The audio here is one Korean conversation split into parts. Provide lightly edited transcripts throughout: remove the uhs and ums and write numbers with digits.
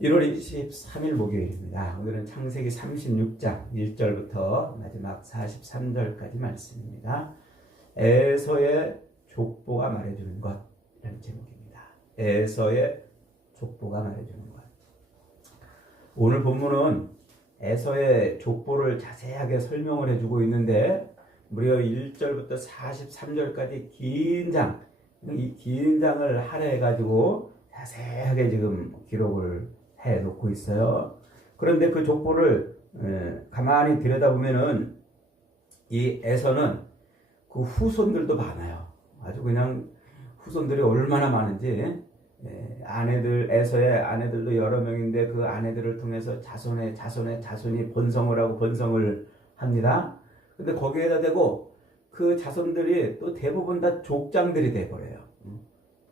1월 23일 목요일입니다. 오늘은 창세기 36장 1절부터 마지막 43절까지 말씀입니다. 에서의 족보가 말해주는 것이라는 제목입니다. 에서의 족보가 말해주는 것. 오늘 본문은 에서의 족보를 자세하게 설명을 해주고 있는데 무려 1절부터 43절까지 이 긴 장을 할애해가지고 자세하게 지금 기록을 해 놓고 있어요. 그런데 그 족보를 가만히 들여다보면은 이 에서는 그 후손들도 많아요. 아주 그냥 후손들이 얼마나 많은지, 에서의 아내들도 여러 명인데 그 아내들을 통해서 자손이 번성을 하고 번성을 합니다. 근데 거기에다 대고 그 자손들이 또 대부분 다 족장들이 돼버려요.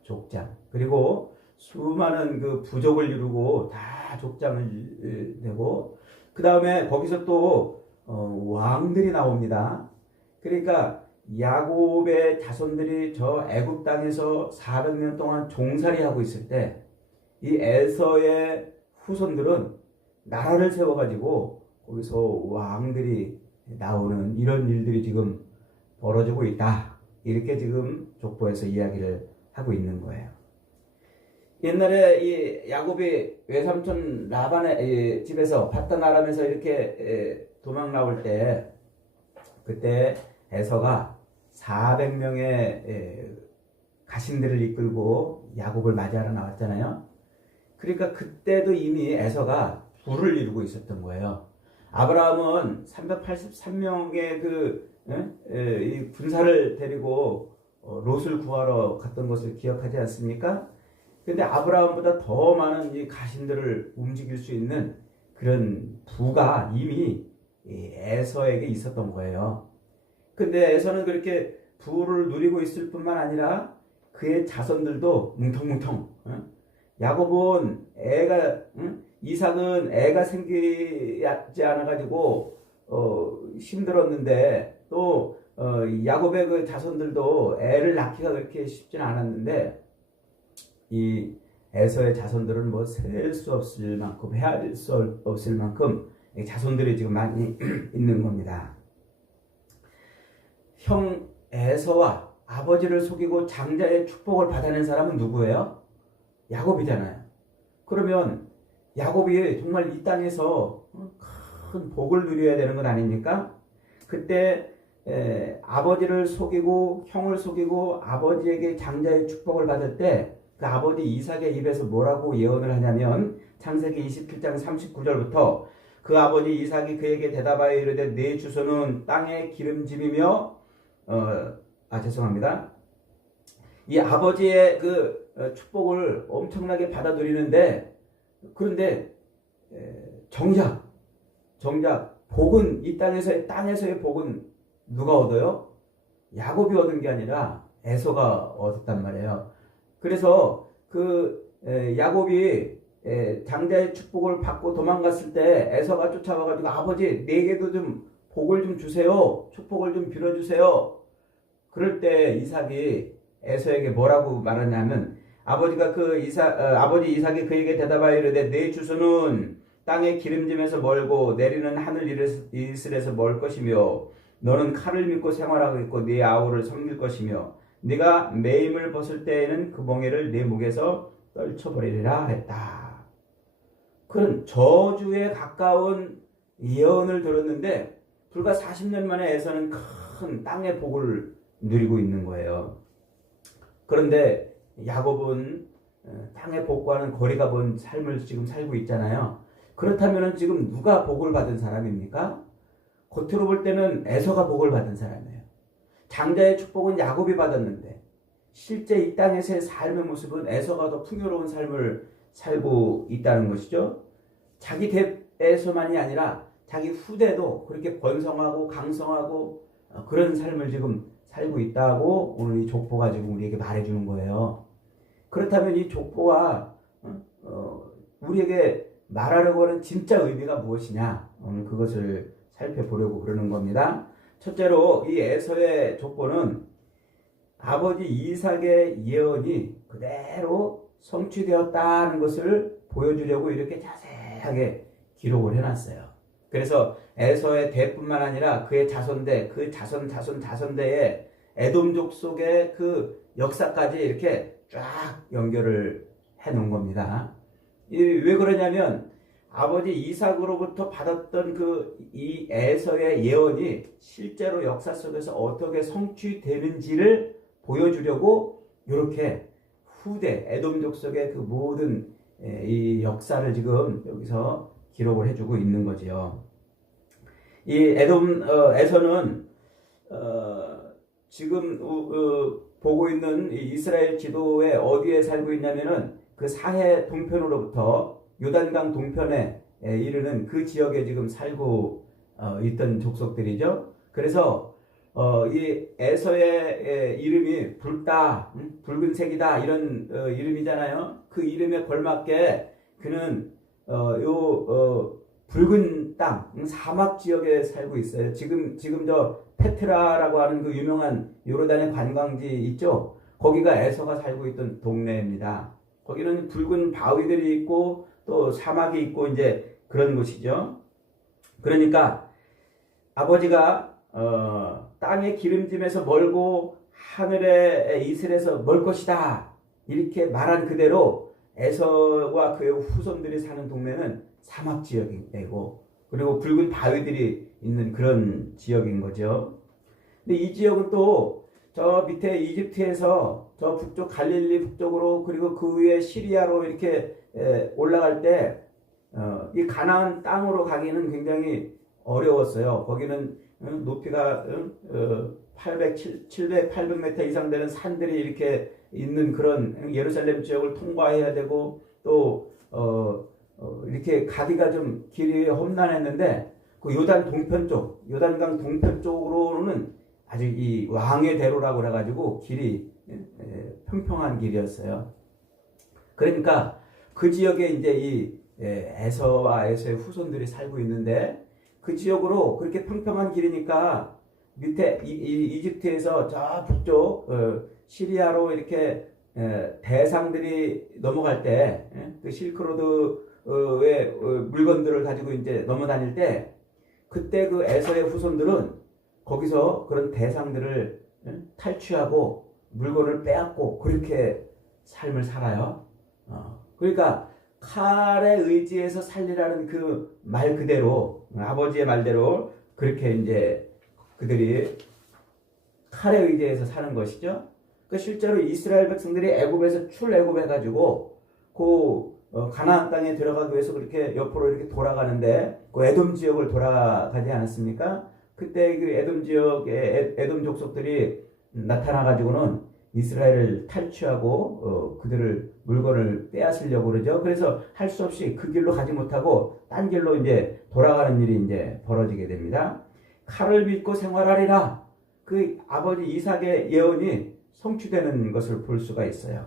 족장. 그리고 수많은 그 부족을 이루고 다 족장을 되고, 그 다음에 거기서 또 왕들이 나옵니다. 그러니까 야곱의 자손들이 저 애굽 땅에서 400년 동안 종살이하고 있을 때 이 에서의 후손들은 나라를 세워가지고 거기서 왕들이 나오는 이런 일들이 지금 벌어지고 있다. 이렇게 지금 족보에서 이야기를 하고 있는 거예요. 옛날에 이 야곱이 외삼촌 라반의 집에서 파단 아람에서 이렇게 도망 나올 때, 그때 에서가 400명의 가신들을 이끌고 야곱을 맞이하러 나왔잖아요. 그러니까 그때도 이미 에서가 부를 이루고 있었던 거예요. 아브라함은 383명의 이 군사를 데리고 롯을 구하러 갔던 것을 기억하지 않습니까? 근데 아브라함보다 더 많은 이 가신들을 움직일 수 있는 그런 부가 이미 에서에게 있었던 거예요. 근데 에서는 그렇게 부를 누리고 있을 뿐만 아니라 그의 자손들도 뭉텅뭉텅. 야곱은 이삭은 애가 생기지 않아가지고 힘들었는데, 또 야곱의 그 자손들도 애를 낳기가 그렇게 쉽지는 않았는데, 이 에서의 자손들은 뭐 셀 수 없을 만큼, 헤아릴 수 없을 만큼 자손들이 지금 많이 있는 겁니다. 형 에서와 아버지를 속이고 장자의 축복을 받아낸 사람은 누구예요? 야곱이잖아요. 그러면 야곱이 정말 이 땅에서 큰 복을 누려야 되는 건 아닙니까? 그때 아버지를 속이고 형을 속이고 아버지에게 장자의 축복을 받을 때 그 아버지 이삭의 입에서 뭐라고 예언을 하냐면, 창세기 27장 39절부터 그 아버지 이삭이 그에게 대답하여 이르되 네 주소는 땅의 기름짐이며 죄송합니다. 이 아버지의 그 축복을 엄청나게 받아 누리는데, 그런데 정작 복은, 이 땅에서의 복은 누가 얻어요? 야곱이 얻은 게 아니라 에서가 얻었단 말이에요. 그래서 야곱이 장자의 축복을 받고 도망갔을 때 에서가 쫓아와가지고 아버지 내게도 좀 복을 좀 주세요, 축복을 좀 빌어주세요. 그럴 때 이삭이 에서에게 뭐라고 말하냐면, 아버지 이삭이 그에게 대답하여 이르되 내 주소는 땅의 기름짐에서 멀고 내리는 하늘 이슬에서 멀 것이며 너는 칼을 믿고 생활하겠고 네 아우를 섬길 것이며 네가 매임을 벗을 때에는 그 멍에를 네 목에서 떨쳐버리리라 했다. 그런 저주에 가까운 예언을 들었는데 불과 40년 만에 에서는 큰 땅의 복을 누리고 있는 거예요. 그런데 야곱은 땅의 복과는 거리가 먼 삶을 지금 살고 있잖아요. 그렇다면 지금 누가 복을 받은 사람입니까? 겉으로 볼 때는 에서가 복을 받은 사람이에요. 장자의 축복은 야곱이 받았는데 실제 이 땅에서의 삶의 모습은 에서가 더 풍요로운 삶을 살고 있다는 것이죠. 자기 대에서만이 아니라 자기 후대도 그렇게 번성하고 강성하고 그런 삶을 지금 살고 있다고 오늘 이 족보가 지금 우리에게 말해주는 거예요. 그렇다면 이 족보와 우리에게 말하려고 하는 진짜 의미가 무엇이냐, 오늘 그것을 살펴보려고 그러는 겁니다. 첫째로 이 에서의 족보는 아버지 이삭의 예언이 그대로 성취되었다는 것을 보여주려고 이렇게 자세하게 기록을 해놨어요. 그래서 에서의 대뿐만 아니라 그의 자손대, 그 자손대의 에돔족 속의 그 역사까지 이렇게 쫙 연결을 해 놓은 겁니다. 왜 그러냐면 아버지 이삭으로부터 받았던 이 에서의 예언이 실제로 역사 속에서 어떻게 성취되는지를 보여주려고 이렇게 후대 에돔족 속의 그 모든 이 역사를 지금 여기서 기록을 해주고 있는 거지요. 이 에서는 지금 보고 있는 이스라엘 지도에 어디에 살고 있냐면은 그 사해 동편으로부터 요단강 동편에 이르는 그 지역에 지금 살고 있던 족속들이죠. 그래서 이 에서의 이름이 붉다, 붉은색이다 이런 이름이잖아요. 그 이름에 걸맞게 그는 붉은 땅, 사막 지역에 살고 있어요. 지금 저 페트라라고 하는 그 유명한 요르단의 관광지 있죠. 거기가 에서가 살고 있던 동네입니다. 거기는 붉은 바위들이 있고 또 사막이 있고 이제 그런 곳이죠. 그러니까 아버지가 땅의 기름짐에서 멀고 하늘의 이슬에서 멀 것이다 이렇게 말한 그대로 에서와 그의 후손들이 사는 동네는 사막 지역이고 그리고 붉은 바위들이 있는 그런 지역인 거죠. 근데 이 지역은 또 저 밑에 이집트에서 저 북쪽 갈릴리 북쪽으로 그리고 그 위에 시리아로 이렇게 올라갈 때 이 가나안 땅으로 가기는 굉장히 어려웠어요. 거기는 높이가 700, 800m 이상 되는 산들이 이렇게 있는 그런 예루살렘 지역을 통과해야 되고 또 이렇게 가기가 좀 길이 험난했는데 그 요단강 동편 쪽으로는 아주 이 왕의 대로라고 그래가지고 길이 평평한 길이었어요. 그러니까 그 지역에 이제 이 에서와 에서의 후손들이 살고 있는데 그 지역으로 그렇게 평평한 길이니까 밑에 이집트에서 저 북쪽 시리아로 이렇게 대상들이 넘어갈 때 그 실크로드의 물건들을 가지고 이제 넘어다닐 때 그때 그 에서의 후손들은 거기서 그런 대상들을 탈취하고 물건을 빼앗고 그렇게 삶을 살아요. 그러니까 칼에 의지해서 살리라는 그 말 그대로 아버지의 말대로 그렇게 이제 그들이 칼에 의지해서 사는 것이죠. 그 실제로 이스라엘 백성들이 애굽에서 출애굽해가지고 그 가나안 땅에 들어가기 위해서 그렇게 옆으로 이렇게 돌아가는데 그 에돔 지역을 돌아가지 않았습니까? 그때 그 에돔 지역에 에돔 족속들이 나타나가지고는 이스라엘을 탈취하고 그들을 물건을 빼앗으려고 그러죠. 그래서 할 수 없이 그 길로 가지 못하고 딴 길로 이제 돌아가는 일이 이제 벌어지게 됩니다. 칼을 믿고 생활하리라. 그 아버지 이삭의 예언이 성취되는 것을 볼 수가 있어요.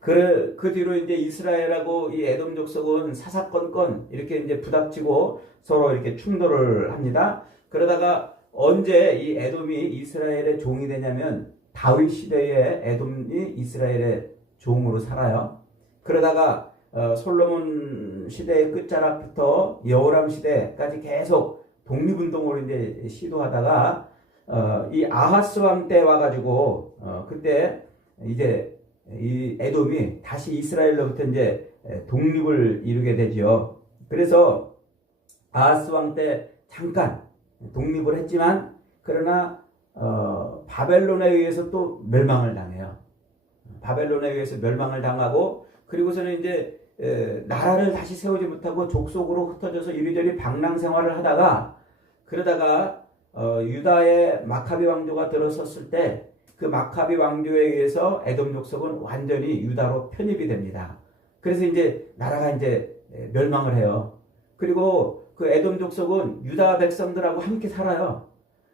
그 뒤로 이제 이스라엘하고 이 에돔 족속은 사사건건 이렇게 이제 부닥치고 서로 이렇게 충돌을 합니다. 그러다가 언제 이 에돔이 이스라엘의 종이 되냐면 다윗 시대에 에돔이 이스라엘의 종으로 살아요. 그러다가 솔로몬 시대의 끝자락부터 여호람 시대까지 계속 독립운동을 이제 시도하다가 이 아하스 왕 때 와가지고 그때 이제 이 에돔이 다시 이스라엘로부터 이제 독립을 이루게 되죠. 그래서 아하스 왕 때 잠깐 독립을 했지만 그러나 바벨론에 의해서 또 멸망을 당해요. 바벨론에 의해서 멸망을 당하고 그리고서는 이제 나라를 다시 세우지 못하고 족속으로 흩어져서 이리저리 방랑 생활을 하다가 그러다가 유다의 마카비 왕조가 들어섰을 때 그 마카비 왕조에 의해서 에돔 족속은 완전히 유다로 편입이 됩니다. 그래서 이제 나라가 이제 멸망을 해요. 그리고 그 에돔 족속은 유다 백성들하고 함께 살아요.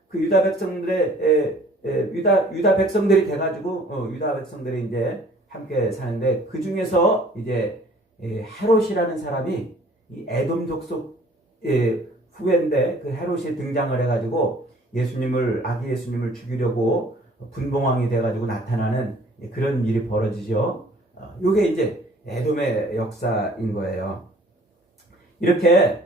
그 유다 백성들의 유다 백성들이 돼가지고 유다 백성들이 이제 함께 사는데 그 중에서 이제 헤롯이라는 사람이 이 에돔 족속 후예인데 그 헤롯이 등장을 해가지고 아기 예수님을 죽이려고 분봉왕이 돼가지고 나타나는 그런 일이 벌어지죠. 요게 이제 에돔의 역사인 거예요. 이렇게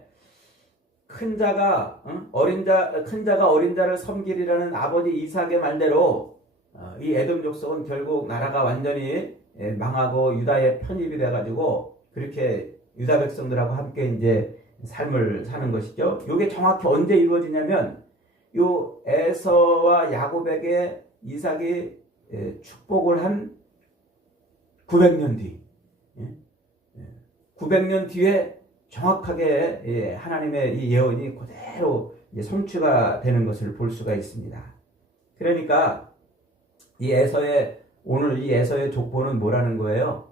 큰 자가 어린 자를 섬기리라는 아버지 이삭의 말대로 이 에돔 족속은 결국 나라가 완전히 망하고 유다의 편입이 돼가지고 그렇게 유다 백성들하고 함께 이제 삶을 사는 것이죠. 이게 정확히 언제 이루어지냐면 요 에서와 야곱에게 이삭이 축복을 한 900년 뒤, 900년 뒤에 정확하게 하나님의 이 예언이 그대로 성취가 되는 것을 볼 수가 있습니다. 그러니까 오늘 이 에서의 족보는 뭐라는 거예요?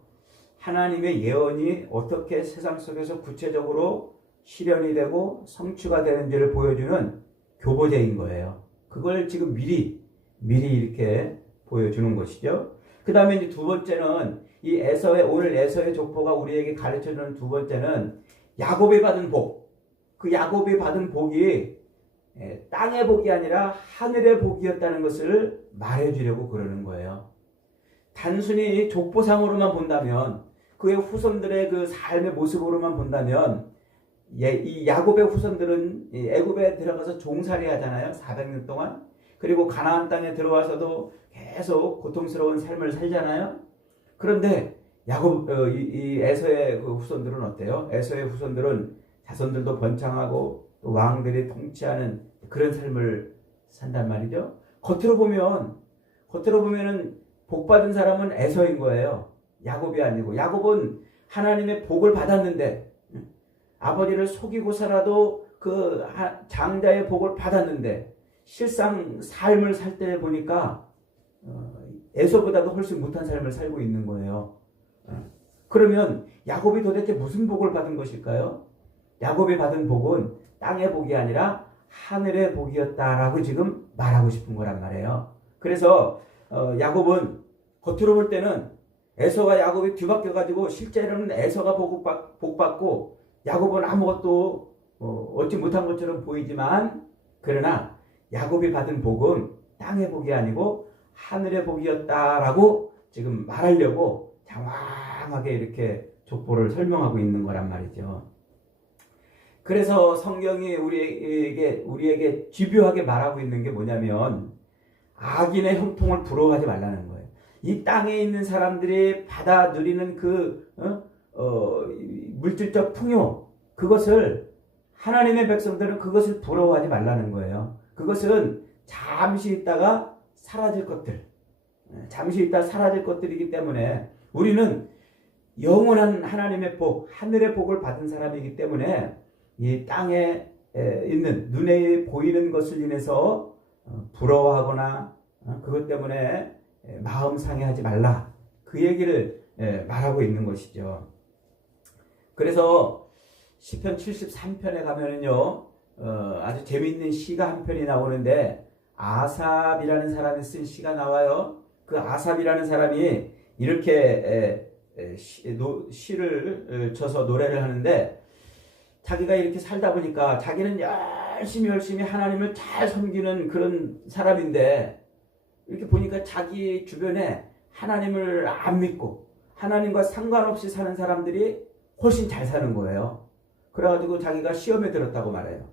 하나님의 예언이 어떻게 세상 속에서 구체적으로 실현이 되고 성취가 되는지를 보여주는 교보제인 거예요. 그걸 지금 미리 이렇게 보여주는 것이죠. 그 다음에 이제 두 번째는 오늘 에서의 족보가 우리에게 가르쳐주는 두 번째는 야곱이 받은 복. 그 야곱이 받은 복이 땅의 복이 아니라 하늘의 복이었다는 것을 말해주려고 그러는 거예요. 단순히 족보상으로만 본다면, 그의 후손들의 그 삶의 모습으로만 본다면, 이 야곱의 후손들은 애굽에 들어가서 종살이 하잖아요. 400년 동안. 그리고 가나안 땅에 들어와서도 계속 고통스러운 삶을 살잖아요. 그런데 이 에서의 그 후손들은 어때요? 에서의 후손들은 자손들도 번창하고 또 왕들이 통치하는 그런 삶을 산단 말이죠. 겉으로 보면은 복 받은 사람은 에서인 거예요. 야곱이 아니고. 야곱은 하나님의 복을 받았는데, 아버지를 속이고서라도 그 장자의 복을 받았는데, 실상 삶을 살 때 보니까 에서보다도 훨씬 못한 삶을 살고 있는 거예요. 그러면 야곱이 도대체 무슨 복을 받은 것일까요? 야곱이 받은 복은 땅의 복이 아니라 하늘의 복이었다라고 지금 말하고 싶은 거란 말이에요. 그래서 야곱은 겉으로 볼 때는 에서와 야곱이 뒤바뀌어가지고 실제로는 에서가 복받고 야곱은 아무것도 얻지 못한 것처럼 보이지만, 그러나 야곱이 받은 복은 땅의 복이 아니고 하늘의 복이었다라고 지금 말하려고 장황하게 이렇게 족보를 설명하고 있는 거란 말이죠. 그래서 성경이 우리에게 집요하게 말하고 있는 게 뭐냐면, 악인의 형통을 부러워하지 말라는 거예요. 이 땅에 있는 사람들이 받아 누리는 그 물질적 풍요, 그것을 하나님의 백성들은 그것을 부러워하지 말라는 거예요. 그것은 잠시 있다가 사라질 것들이기 때문에 우리는 영원한 하나님의 복, 하늘의 복을 받은 사람이기 때문에 이 땅에 있는 눈에 보이는 것을 인해서 부러워하거나 그것 때문에 마음 상해하지 말라, 그 얘기를 말하고 있는 것이죠. 그래서 시편 73편에 가면은요, 아주 재미있는 시가 한 편이 나오는데, 아삽이라는 사람이 쓴 시가 나와요. 그 아삽이라는 사람이 이렇게 시를 쳐서 노래를 하는데, 자기가 이렇게 살다 보니까 자기는 열심히 하나님을 잘 섬기는 그런 사람인데, 이렇게 보니까 자기 주변에 하나님을 안 믿고 하나님과 상관없이 사는 사람들이 훨씬 잘 사는 거예요. 그래가지고 자기가 시험에 들었다고 말해요.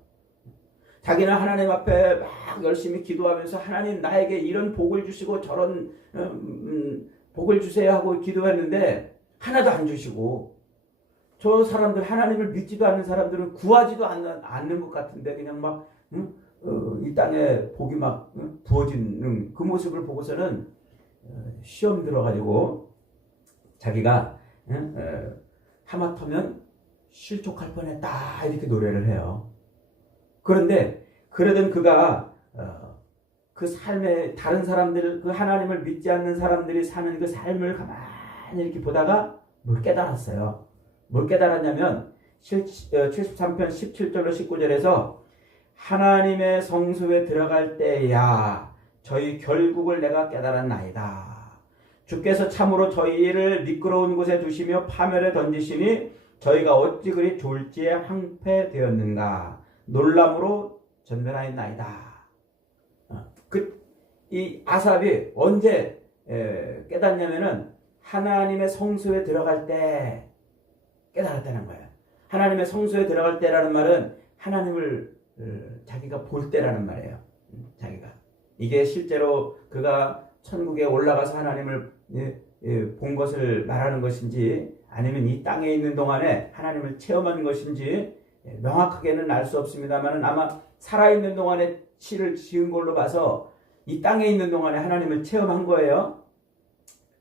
자기는 하나님 앞에 막 열심히 기도하면서 하나님 나에게 이런 복을 주시고 저런 복을 주세요 하고 기도했는데 하나도 안 주시고, 저 사람들, 하나님을 믿지도 않는 사람들은 구하지도 않는 것 같은데 그냥 막 이 땅에 복이 막 부어지는 그 모습을 보고서는 시험 들어가지고 자기가 하마터면 실족할 뻔했다 이렇게 노래를 해요. 그런데 그러던 그가 그 삶에 다른 사람들, 그 하나님을 믿지 않는 사람들이 사는 그 삶을 가만히 이렇게 보다가 뭘 깨달았어요. 뭘 깨달았냐면 73편 17절로 19절에서 하나님의 성소에 들어갈 때야 저희 결국을 내가 깨달았나이다. 주께서 참으로 저희를 미끄러운 곳에 두시며 파멸에 던지시니 저희가 어찌 그리 졸지에 황폐되었는가. 놀람으로 전멸하였나이다. 이 아삽이 언제 깨닫냐면은 하나님의 성소에 들어갈 때 깨달았다는 거예요. 하나님의 성소에 들어갈 때라는 말은 하나님을 자기가 볼 때라는 말이에요. 자기가. 이게 실제로 그가 천국에 올라가서 하나님을 본 것을 말하는 것인지 아니면 이 땅에 있는 동안에 하나님을 체험한 것인지 명확하게는 알 수 없습니다만 아마 살아있는 동안에 씨를 지은 걸로 봐서 이 땅에 있는 동안에 하나님을 체험한 거예요.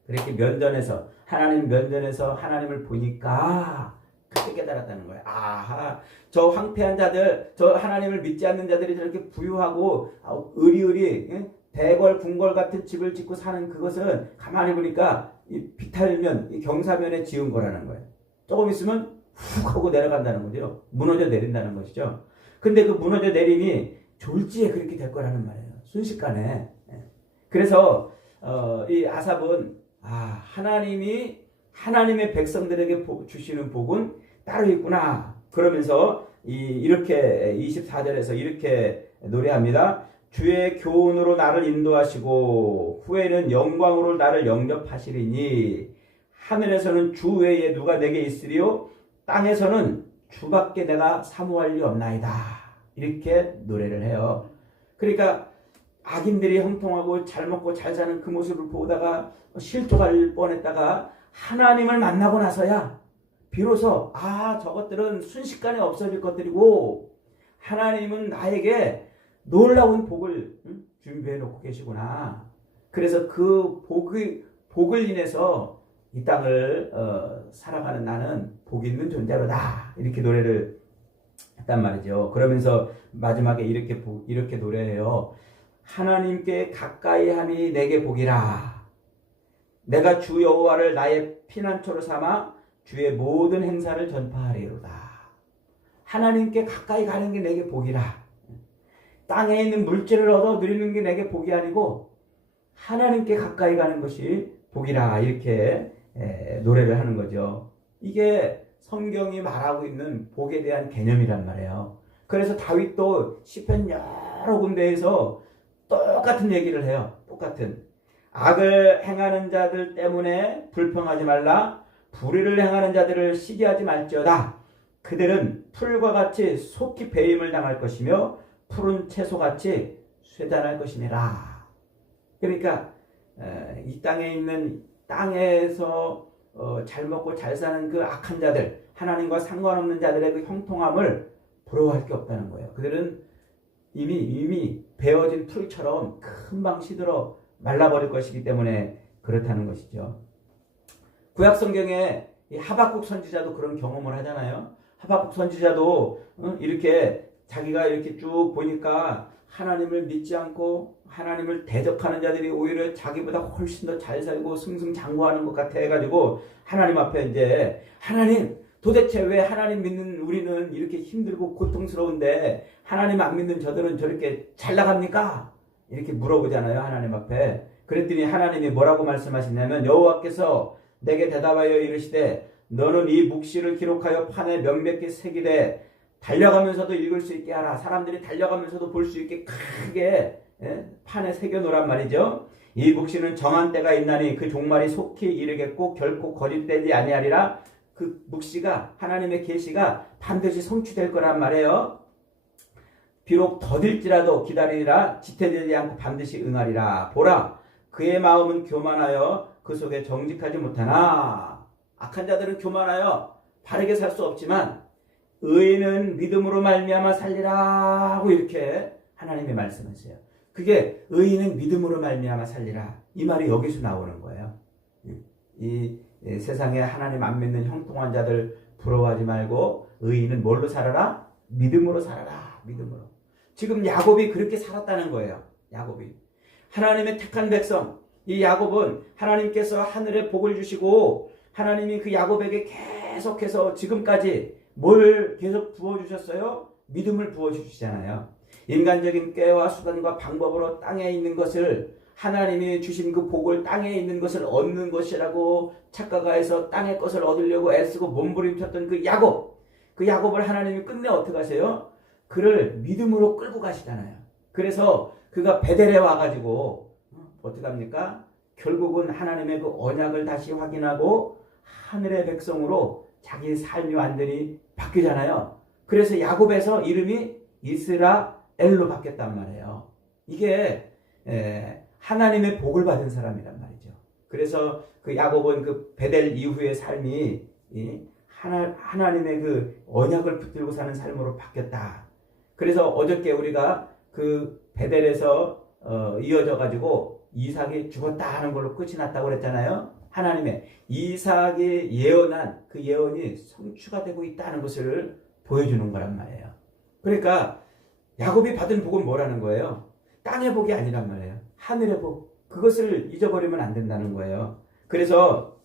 그렇게 면전에서 하나님 면전에서 하나님을 보니까 그때 깨달았다는 거예요. 아하, 저 황폐한 자들, 저 하나님을 믿지 않는 자들이 저렇게 부유하고 의리의리 대궐 궁궐 같은 집을 짓고 사는 그것은 가만히 보니까 이 비탈면 이 경사면에 지은 거라는 거예요. 조금 있으면 훅 하고 내려간다는 거죠. 무너져 내린다는 것이죠. 근데 그 무너져 내림이 졸지에 그렇게 될 거라는 말이에요. 순식간에. 그래서 이 아삽은 하나님이 하나님의 백성들에게 주시는 복은 따로 있구나. 그러면서 이렇게 24절에서 이렇게 노래합니다. 주의 교훈으로 나를 인도하시고 후에는 영광으로 나를 영접하시리니 하늘에서는 주 외에 누가 내게 있으리요 땅에서는 주밖에 내가 사모할 리 없나이다. 이렇게 노래를 해요. 그러니까 악인들이 형통하고 잘 먹고 잘 사는 그 모습을 보다가 실족할 뻔했다가 하나님을 만나고 나서야 비로소 저것들은 순식간에 없어질 것들이고 하나님은 나에게 놀라운 복을 준비해 놓고 계시구나. 그래서 그 복을 인해서 이 땅을 살아가는 나는 복 있는 존재로다. 이렇게 노래를 했단 말이죠. 그러면서 마지막에 이렇게 노래해요. 하나님께 가까이 함이 내게 복이라. 내가 주 여호와를 나의 피난처로 삼아 주의 모든 행사를 전파하리로다. 하나님께 가까이 가는 게 내게 복이라. 땅에 있는 물질을 얻어 누리는 게 내게 복이 아니고 하나님께 가까이 가는 것이 복이라. 이렇게 노래를 하는 거죠. 이게 성경이 말하고 있는 복에 대한 개념이란 말이에요. 그래서 다윗도 시편 여러 군데에서 똑같은 얘기를 해요. 똑같은. 악을 행하는 자들 때문에 불평하지 말라. 불의를 행하는 자들을 시기하지 말지어다. 그들은 풀과 같이 속히 배임을 당할 것이며 푸른 채소같이 쇠잔할 것이니라. 그러니까 이 땅에 있는 땅에서 잘 먹고 잘 사는 그 악한 자들, 하나님과 상관없는 자들의 그 형통함을 부러워할 게 없다는 거예요. 그들은 이미 베어진 풀처럼 금방 시들어 말라버릴 것이기 때문에 그렇다는 것이죠. 구약 성경에 하박국 선지자도 그런 경험을 하잖아요. 하박국 선지자도 이렇게 자기가 이렇게 쭉 보니까 하나님을 믿지 않고 하나님을 대적하는 자들이 오히려 자기보다 훨씬 더 잘 살고 승승장구하는 것 같아 해가지고 하나님 앞에 이제 하나님 도대체 왜 하나님 믿는 우리는 이렇게 힘들고 고통스러운데 하나님 안 믿는 저들은 저렇게 잘 나갑니까? 이렇게 물어보잖아요. 하나님 앞에. 그랬더니 하나님이 뭐라고 말씀하시냐면 여호와께서 내게 대답하여 이르시되 너는 이 묵시를 기록하여 판에 명백히 새기되 달려가면서도 읽을 수 있게 하라. 사람들이 달려가면서도 볼 수 있게 크게 판에 새겨놓으란 말이죠. 이 묵시는 정한 때가 있나니 그 종말이 속히 이르겠고 결코 거짓되지 아니하리라. 그 묵시가 하나님의 계시가 반드시 성취될 거란 말이에요. 비록 더딜지라도 기다리리라. 지체되지 않고 반드시 응하리라. 보라 그의 마음은 교만하여 그 속에 정직하지 못하나. 악한 자들은 교만하여 바르게 살 수 없지만 의인은 믿음으로 말미암아 살리라 하고 이렇게 하나님이 말씀하세요. 그게 의인은 믿음으로 말미암아 살리라. 이 말이 여기서 나오는 거예요. 이 세상에 하나님 안 믿는 형통한 자들 부러워하지 말고 의인은 뭘로 살아라? 믿음으로 살아라. 믿음으로. 지금 야곱이 그렇게 살았다는 거예요. 야곱이. 하나님의 택한 백성. 이 야곱은 하나님께서 하늘에 복을 주시고 하나님이 그 야곱에게 계속해서 지금까지 뭘 계속 부어주셨어요? 믿음을 부어주시잖아요. 인간적인 꾀와 수단과 방법으로 땅에 있는 것을 하나님이 주신 그 복을 땅에 있는 것을 얻는 것이라고 착각해서 땅의 것을 얻으려고 애쓰고 몸부림쳤던 그 야곱을 하나님이 끝내 어떻게 하세요? 그를 믿음으로 끌고 가시잖아요. 그래서 그가 베델에 와가지고 어떻게 합니까? 결국은 하나님의 그 언약을 다시 확인하고 하늘의 백성으로 자기 삶이 완전히 바뀌잖아요. 그래서 야곱에서 이름이 이스라엘로 바뀌었단 말이에요. 이게 하나님의 복을 받은 사람이란 말이죠. 그래서 그 야곱은 그 베델 이후의 삶이 하나님의 그 언약을 붙들고 사는 삶으로 바뀌었다. 그래서 어저께 우리가 그 베델에서 이어져 가지고 이삭이 죽었다 하는 걸로 끝이 났다고 그랬잖아요. 하나님의 이삭이 예언한 그 예언이 성취가 되고 있다는 것을 보여주는 거란 말이에요. 그러니까 야곱이 받은 복은 뭐라는 거예요? 땅의 복이 아니란 말이에요. 하늘의 복. 그것을 잊어버리면 안 된다는 거예요. 그래서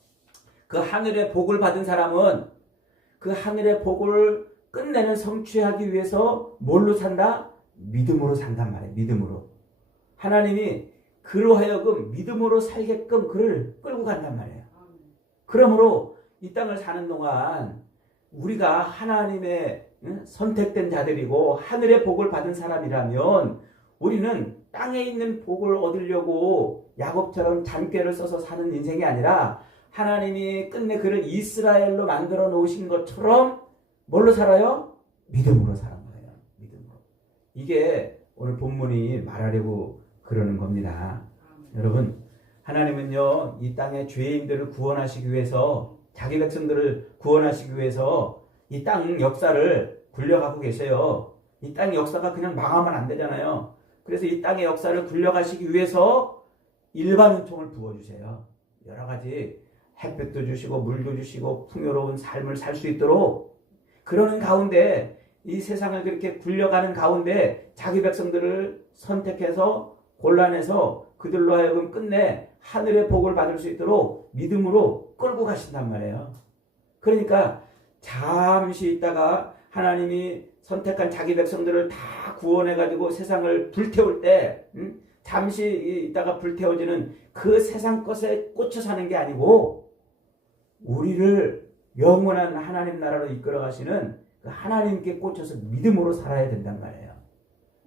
그 하늘의 복을 받은 사람은 그 하늘의 복을 끝내는 성취하기 위해서 뭘로 산다? 믿음으로 산단 말이에요. 믿음으로. 하나님이 그로 하여금 믿음으로 살게끔 그를 끌고 간단 말이에요. 그러므로 이 땅을 사는 동안 우리가 하나님의 선택된 자들이고 하늘의 복을 받은 사람이라면 우리는 땅에 있는 복을 얻으려고 야곱처럼 잔꾀를 써서 사는 인생이 아니라 하나님이 끝내 그를 이스라엘로 만들어 놓으신 것처럼 뭘로 살아요? 믿음으로 사는 거예요. 믿음으로. 이게 오늘 본문이 말하려고 그러는 겁니다. 여러분, 하나님은요, 이 땅의 죄인들을 구원하시기 위해서, 자기 백성들을 구원하시기 위해서 이 땅 역사를 굴려가고 계세요. 이 땅의 역사가 그냥 망하면 안 되잖아요. 그래서 이 땅의 역사를 굴려가시기 위해서 일반 은총을 부어주세요. 여러 가지 햇볕도 주시고 물도 주시고 풍요로운 삶을 살 수 있도록, 그러는 가운데 이 세상을 그렇게 굴려가는 가운데 자기 백성들을 선택해서 골라내서 그들로 하여금 끝내 하늘의 복을 받을 수 있도록 믿음으로 끌고 가신단 말이에요. 그러니까 잠시 있다가 하나님이 선택한 자기 백성들을 다 구원해가지고 세상을 불태울 때 잠시 있다가 불태워지는 그 세상 것에 꽂혀 사는 게 아니고 우리를 영원한 하나님 나라로 이끌어 가시는 그 하나님께 꽂혀서 믿음으로 살아야 된단 말이에요.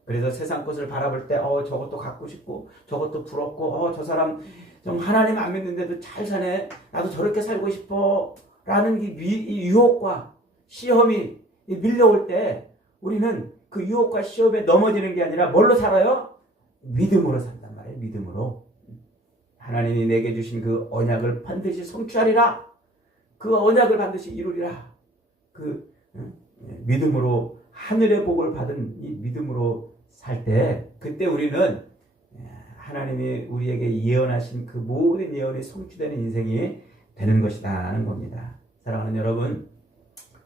그래서 세상 것을 바라볼 때 저것도 갖고 싶고 저것도 부럽고 저 사람 좀 하나님 안 믿는데도 잘 사네, 나도 저렇게 살고 싶어 라는 이 유혹과 시험이 밀려올 때 우리는 그 유혹과 시험에 넘어지는 게 아니라 뭘로 살아요? 믿음으로 산단 말이에요. 믿음으로. 하나님이 내게 주신 그 언약을 반드시 성취하리라. 그 언약을 반드시 이루리라. 그 믿음으로 하늘의 복을 받은 이 믿음으로 살 때 그때 우리는 하나님이 우리에게 예언하신 그 모든 예언이 성취되는 인생이 되는 것이다 하는 겁니다. 사랑하는 여러분,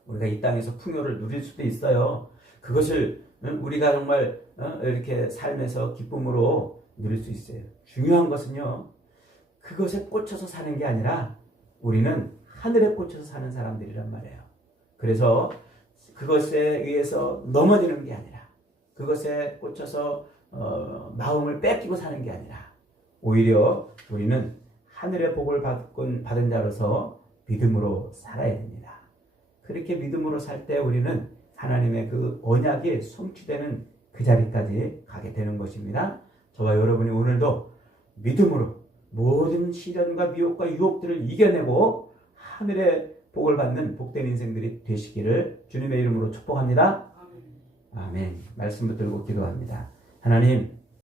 우리가 이 땅에서 풍요를 누릴 수도 있어요. 그것을 우리가 정말 이렇게 삶에서 기쁨으로 누릴 수 있어요. 중요한 것은요, 그것에 꽂혀서 사는 게 아니라 우리는 하늘에 꽂혀서 사는 사람들이란 말이에요. 그래서 그것에 의해서 넘어지는 게 아니라 그것에 꽂혀서 마음을 뺏기고 사는 게 아니라 오히려 우리는 하늘의 복을 받은 자로서 믿음으로 살아야 됩니다. 그렇게 믿음으로 살 때 우리는 하나님의 그 언약이 성취되는 그 자리까지 가게 되는 것입니다. 저와 여러분이 오늘도 믿음으로 모든 시련과 미혹과 유혹들을 이겨내고 하늘의 복을 받는 복된 인생들이 되시기를 주님의 이름으로 축복합니다. 아멘. 말씀 붙들고 기도합니다. 하나님,